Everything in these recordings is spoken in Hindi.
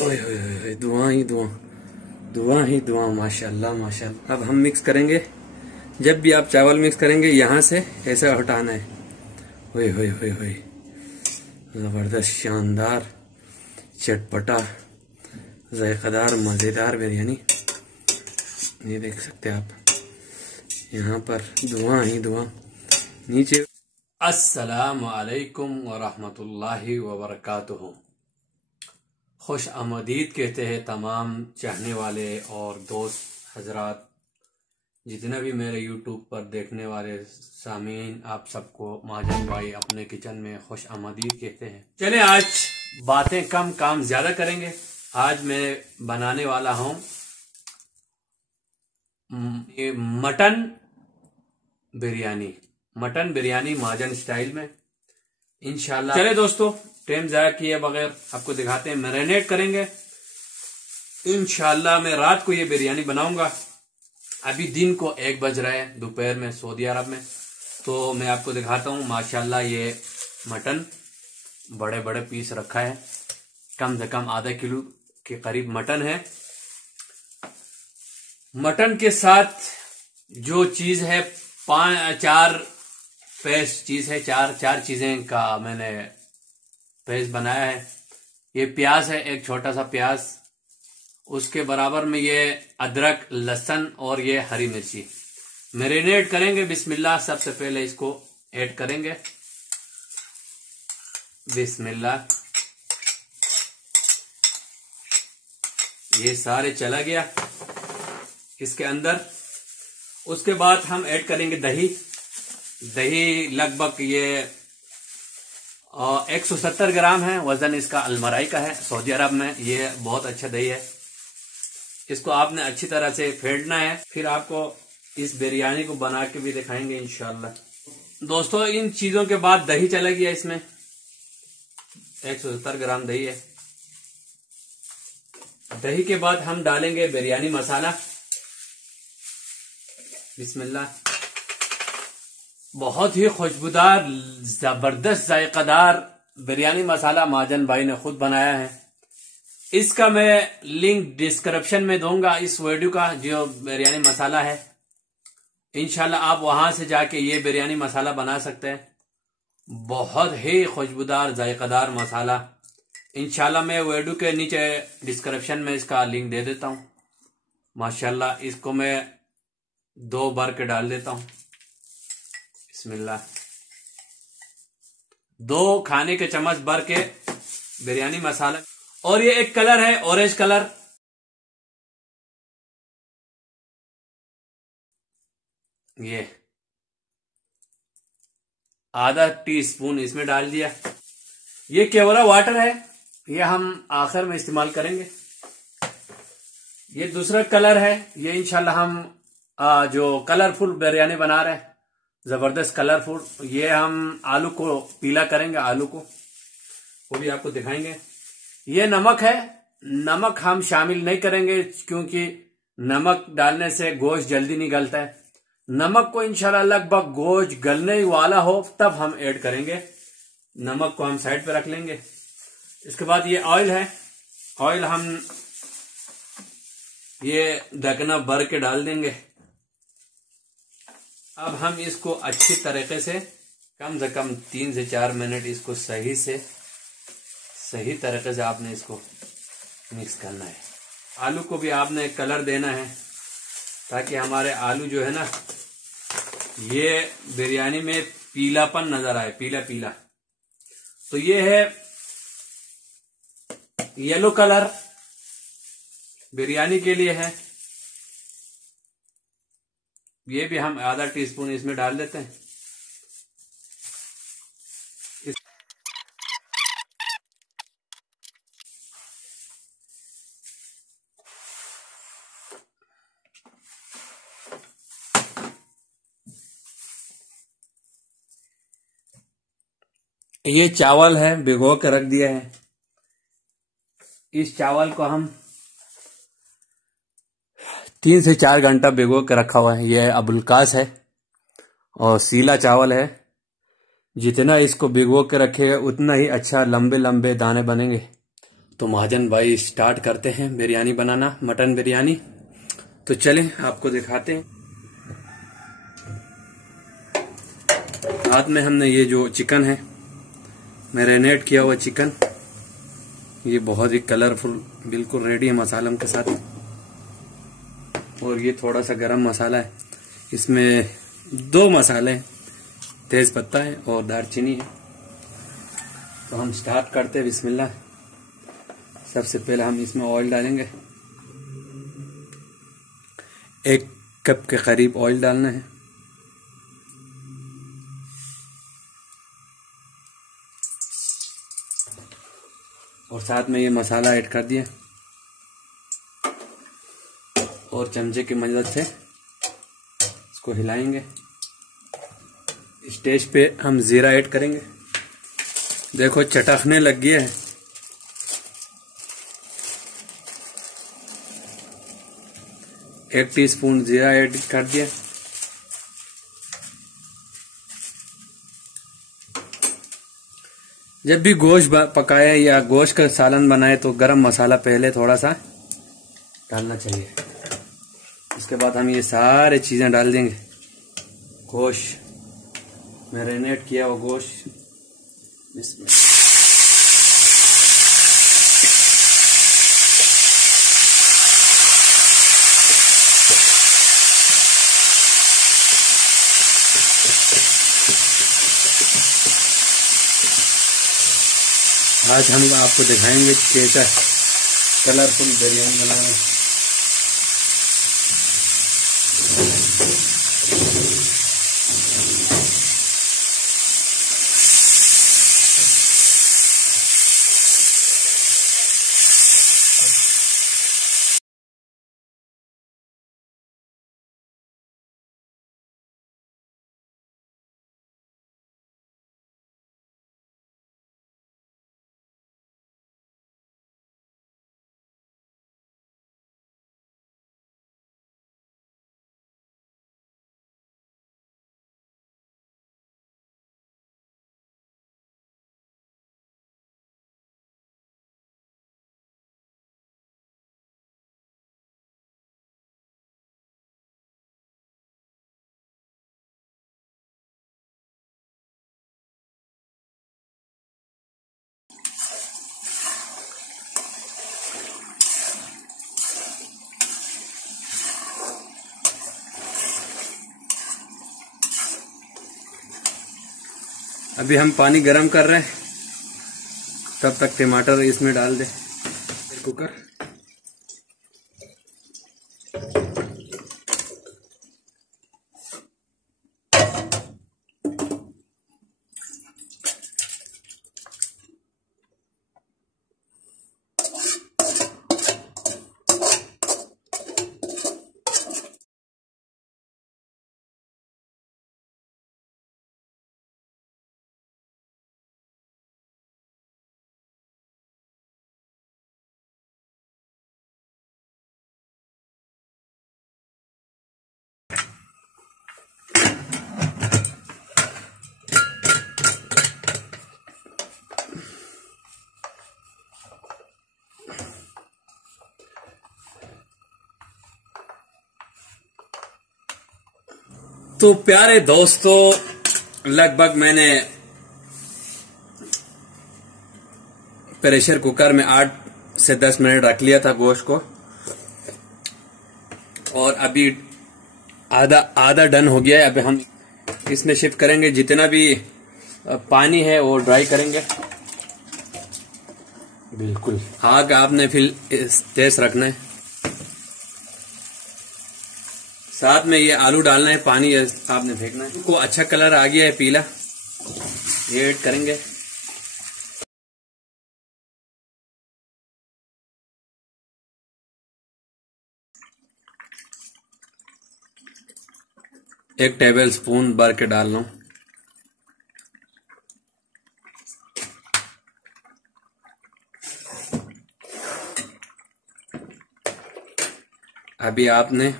ओए होए होए, धुआं ही धुआं, धुआं ही धुआं, माशाल्लाह माशाल्लाह। अब हम मिक्स करेंगे। जब भी आप चावल मिक्स करेंगे यहाँ से ऐसा हटाना है। ओए होए होए होए, जबरदस्त, शानदार, चटपटा, जायकादार, मजेदार बिरयानी। ये देख सकते हैं आप, यहाँ पर धुआं ही धुआं नीचे। अस्सलाम वालेकुम वरहमतुल्लाहि वबरकातुहू। खुश आमदीद कहते हैं तमाम चाहने वाले और दोस्त हजरात, जितने भी मेरे यूट्यूब पर देखने वाले सामीन, आप सबको महाजन भाई अपने किचन में खुश आमदीद कहते हैं। चले आज बातें कम काम ज्यादा करेंगे। आज मैं बनाने वाला हूं ये मटन बिरयानी महाजन स्टाइल में इंशाल्लाह। चले दोस्तों, टाइम जाया किए बगैर आपको दिखाते हैं। मैरिनेट करेंगे इंशाल्लाह। मैं रात को ये बिरयानी बनाऊंगा। अभी दिन को 1 बज रहा है दोपहर में सऊदी अरब में। तो मैं आपको दिखाता हूँ। माशाल्लाह ये मटन बड़े बड़े पीस रखा है, कम से कम आधा किलो के करीब मटन है। मटन के साथ जो चीज है 4 पेस्ट चीज है, चार चीजें का मैंने पेस्ट बनाया है। ये प्याज है, एक छोटा सा प्याज, उसके बराबर में ये अदरक, लहसुन और ये हरी मिर्ची। मैरिनेट करेंगे। बिस्मिल्लाह। सबसे पहले इसको ऐड करेंगे। बिस्मिल्लाह। ये सारे चला गया इसके अंदर। उसके बाद हम ऐड करेंगे दही। लगभग ये 170 ग्राम है वजन इसका, अलमराई का है। सऊदी अरब में ये बहुत अच्छा दही है। इसको आपने अच्छी तरह से फेंटना है। फिर आपको इस बिरयानी को बना के भी दिखाएंगे इंशाल्लाह। दोस्तों, इन चीजों के बाद दही चला गया इसमें, 170 ग्राम दही है। दही के बाद हम डालेंगे बिरयानी मसाला। बिस्मिल्लाह। बहुत ही खुशबूदार, जबरदस्त, जायकादार बिरयानी मसाला महाजन भाई ने खुद बनाया है। इसका मैं लिंक डिस्क्रिप्शन में दूंगा, इस वीडियो का, जो बिरयानी मसाला है। इंशाल्लाह आप वहां से जाके ये बिरयानी मसाला बना सकते हैं। बहुत ही खुशबूदार, जायकादार मसाला। इंशाल्लाह मैं वीडियो के नीचे डिस्क्रिप्शन में इसका लिंक दे देता हूं। माशाल्लाह इसको मैं 2 बार के डाल देता हूं। बिस्मिल्लाह। 2 खाने के चम्मच भर के बिरयानी मसाला। और ये एक कलर है, ऑरेंज कलर। ये आधा टीस्पून इसमें डाल दिया। ये केवड़ा वाटर है, ये हम आखिर में इस्तेमाल करेंगे। ये दूसरा कलर है। ये इंशाल्लाह हम जो कलरफुल बिरयानी बना रहे हैं, जबरदस्त कलरफुल, ये हम आलू को पीला करेंगे, आलू को, वो भी आपको दिखाएंगे। ये नमक है। नमक हम शामिल नहीं करेंगे क्योंकि नमक डालने से गोश्त जल्दी नहीं गलता है। नमक को इंशाल्लाह लगभग गोश्त गलने वाला हो तब हम ऐड करेंगे। नमक को हम साइड पे रख लेंगे। इसके बाद ये ऑयल है। ऑयल हम ये ढकना भर के डाल देंगे। अब हम इसको अच्छी तरीके से कम से कम 3 से 4 मिनट इसको सही तरीके से आपने इसको मिक्स करना है। आलू को भी आपने कलर देना है ताकि हमारे आलू जो है ना, ये बिरयानी में पीलापन नजर आए, पीला पीला। तो ये है येलो कलर, बिरयानी के लिए है। ये भी हम आधा टीस्पून इसमें डाल देते हैं। ये चावल है, भिगो के रख दिया है। इस चावल को हम 3 से 4 घंटा भिगो के रखा हुआ है। यह अबुलकास है और सीला चावल है। जितना इसको भिगो के रखेगा उतना ही अच्छा लंबे लंबे दाने बनेंगे। तो महाजन भाई स्टार्ट करते हैं बिरयानी बनाना, मटन बिरयानी। तो चलें आपको दिखाते हैं। हाथ में हमने ये जो चिकन है, मैरिनेट किया हुआ चिकन, ये बहुत ही कलरफुल बिल्कुल रेडी है मसालों के साथ। और ये थोड़ा सा गरम मसाला है, इसमें 2 मसाले हैं, तेज पत्ता है और दालचीनी है। तो हम स्टार्ट करते हैं, बिस्मिल्लाह। सबसे पहले हम इसमें ऑयल डालेंगे, 1 कप के करीब ऑयल डालना है। और साथ में ये मसाला ऐड कर दिया और चमचे की मदद से इसको हिलाएंगे। स्टेज पे हम जीरा ऐड करेंगे। देखो चटकने लग गया है। एक टीस्पून जीरा ऐड कर दिया। जब भी गोश्त पकाए या गोश्त का सालन बनाए तो गरम मसाला पहले थोड़ा सा डालना चाहिए। उसके बाद हम ये सारे चीजें डाल देंगे। गोश्त मैरिनेट किया हुआ गोश्त, इसमें आज हम आपको दिखाएंगे कैसा कलरफुल बिरयानी बनाना। अभी हम पानी गरम कर रहे हैं, तब तक टमाटर इसमें डाल दे। कुकर तो प्यारे दोस्तों, लगभग मैंने प्रेशर कुकर में 8 से 10 मिनट रख लिया था गोश्त को, और अभी आधा डन हो गया है। अभी हम इसमें शिफ्ट करेंगे, जितना भी पानी है वो ड्राई करेंगे। बिल्कुल आग आपने फिर तेज रखना है। साथ में ये आलू डालना है, पानी आपने फेंकना है। को अच्छा कलर आ गया है पीला, ये ऐड करेंगे। एक टेबल स्पून भर के डाल लो। अभी आपने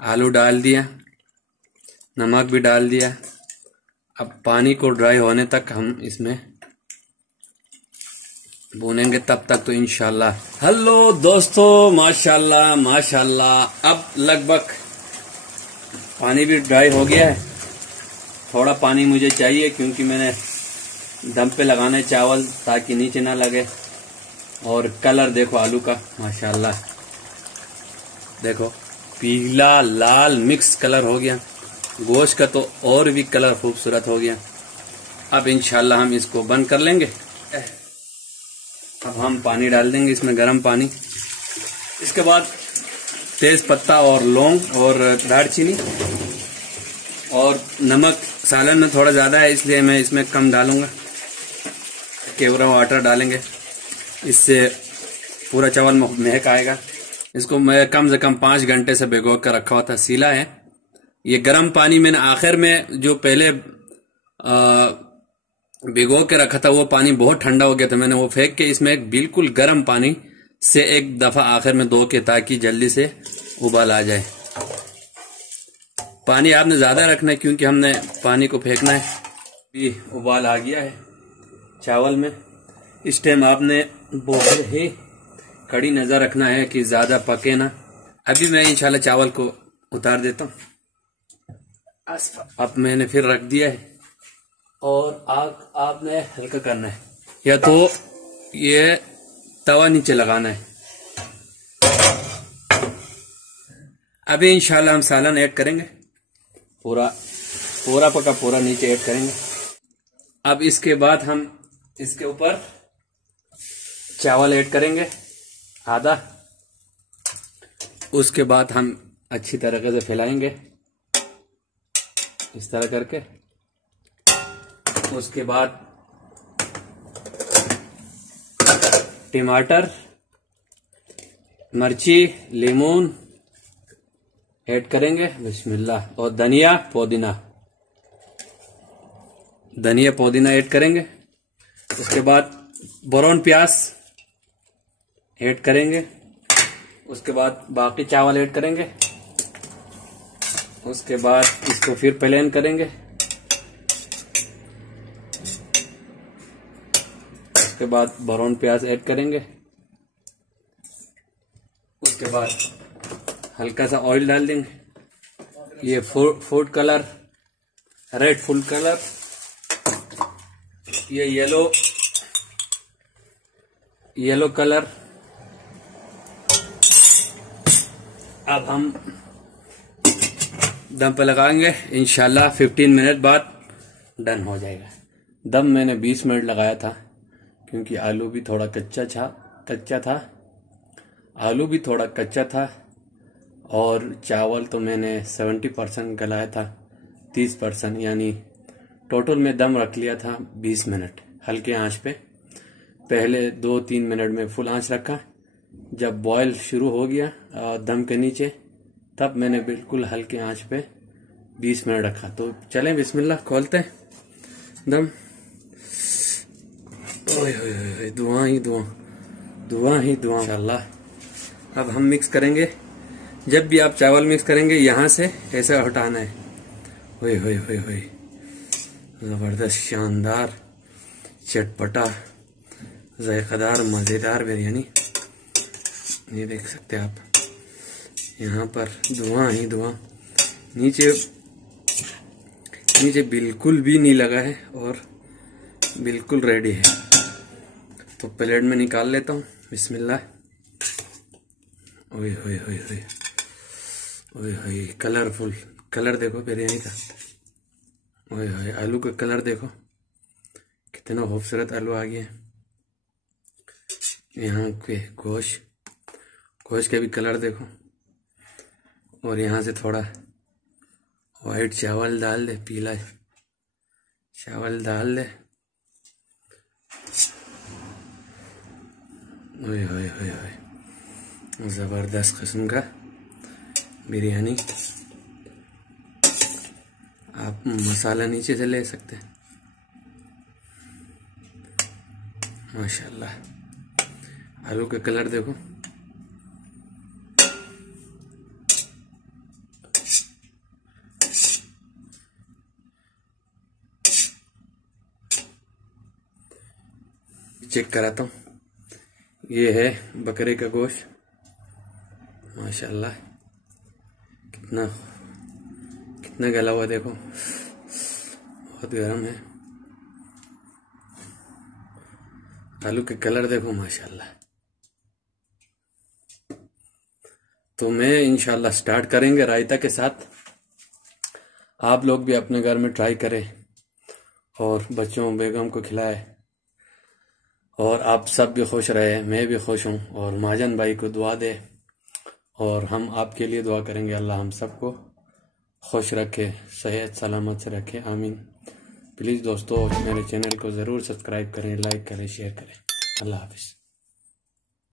आलू डाल दिया, नमक भी डाल दिया। अब पानी को ड्राई होने तक हम इसमें भूनेंगे तब तक तो इंशाल्लाह। हेलो दोस्तों, माशाल्लाह माशाल्लाह। अब लगभग पानी भी ड्राई हो गया है। थोड़ा पानी मुझे चाहिए क्योंकि मैंने दम पे लगाना है चावल ताकि नीचे ना लगे। और कलर देखो आलू का, माशाल्लाह देखो, पीला लाल मिक्स कलर हो गया। गोश्त का तो और भी कलर खूबसूरत हो गया। अब इंशाल्लाह हम इसको बंद कर लेंगे। अब हम पानी डाल देंगे इसमें, गर्म पानी। इसके बाद तेज पत्ता और लौंग और दालचीनी और नमक। सालन में थोड़ा ज्यादा है इसलिए मैं इसमें कम डालूंगा। केवड़ा वाटर डालेंगे, इससे पूरा चावल महक आएगा। इसको मैं कम से कम 5 घंटे से भिगो कर रखा हुआ था, सीला है। ये गर्म पानी मैंने आखिर में जो पहले भिगो के रखा था वो पानी बहुत ठंडा हो गया था, मैंने वो फेंक के इसमें बिल्कुल गर्म पानी से एक दफा आखिर में धो के, ताकि जल्दी से उबाल आ जाए। पानी आपने ज्यादा रखना है क्योंकि हमने पानी को फेंकना है। ये उबाल आ गया है चावल में। इस टाइम आपने बहुत ही कड़ी नजर रखना है कि ज्यादा पके ना। अभी मैं इंशाल्लाह चावल को उतार देता हूँ। अब मैंने फिर रख दिया है और आग आपने हल्का करना है, या तो ये तवा नीचे लगाना है। अभी इंशाल्लाह हम सालन ऐड करेंगे, पूरा पका पूरा नीचे ऐड करेंगे। अब इसके बाद हम इसके ऊपर चावल ऐड करेंगे आधा। उसके बाद हम अच्छी तरीके से फैलाएंगे इस तरह करके। उसके बाद टमाटर, मिर्ची, लेमन ऐड करेंगे, बिस्मिल्लाह। और धनिया पुदीना ऐड करेंगे। उसके बाद ब्राउन प्याज ऐड करेंगे। उसके बाद बाकी चावल ऐड करेंगे। उसके बाद इसको फिर प्लेन करेंगे। उसके बाद ब्राउन प्याज ऐड करेंगे। उसके बाद हल्का सा ऑयल डाल देंगे। ये food colour, red food colour, ये येलो कलर। अब हम दम पे लगाएंगे, इंशाल्लाह 15 मिनट बाद डन हो जाएगा। दम मैंने 20 मिनट लगाया था क्योंकि आलू भी थोड़ा कच्चा था। आलू भी थोड़ा कच्चा था और चावल तो मैंने 70% गलाया था, 30%, यानी टोटल में दम रख लिया था 20 मिनट हल्के आंच पे। पहले 2-3 मिनट में फुल आंच रखा। जब बॉयल शुरू हो गया दम के नीचे, तब मैंने बिल्कुल हल्के आंच पे 20 मिनट रखा। तो चलें बिस्मिल्लाह, खोलते हैं दम। ओए दुआ ही दुआ इंशाल्लाह। अब हम मिक्स करेंगे। जब भी आप चावल मिक्स करेंगे यहाँ से ऐसा हटाना है। ओए जबरदस्त, शानदार, चटपटा, जायकादार, मजेदार बिरयानी। ये देख सकते हैं आप, यहाँ पर धुआं। नीचे बिल्कुल भी नहीं लगा है और बिल्कुल रेडी है। तो प्लेट में निकाल लेता हूँ, बिस्मिल्लाह। ओए कलरफुल कलर देखो बिरयानी का। ओए आलू का कलर देखो, कितना खूबसूरत आलू आ गया है। यहाँ के गोश्त का भी कलर देखो। और यहाँ से थोड़ा वाइट चावल डाल दे, पीला चावल डाल दे। ओए जबरदस्त किस्म का बिरयानी। आप मसाला नीचे से ले सकते हैं, माशाल्लाह। आलू का कलर देखो, चेक कराता हूँ। ये है बकरे का गोश्त, माशाल्लाह। कितना कितना गला हुआ देखो, बहुत गर्म है। आलू के कलर देखो माशाल्लाह। तो मैं इंशाल्लाह स्टार्ट करेंगे रायता के साथ। आप लोग भी अपने घर में ट्राई करें और बच्चों बेगम को खिलाए, और आप सब भी खुश रहे, मैं भी खुश हूँ। और महाजन भाई को दुआ दे, और हम आपके लिए दुआ करेंगे। अल्लाह हम सबको खुश रखे, सेहत सलामत से रखे, आमीन। प्लीज़ दोस्तों मेरे चैनल को ज़रूर सब्सक्राइब करें, लाइक करें, शेयर करें। अल्लाह हाफिज़।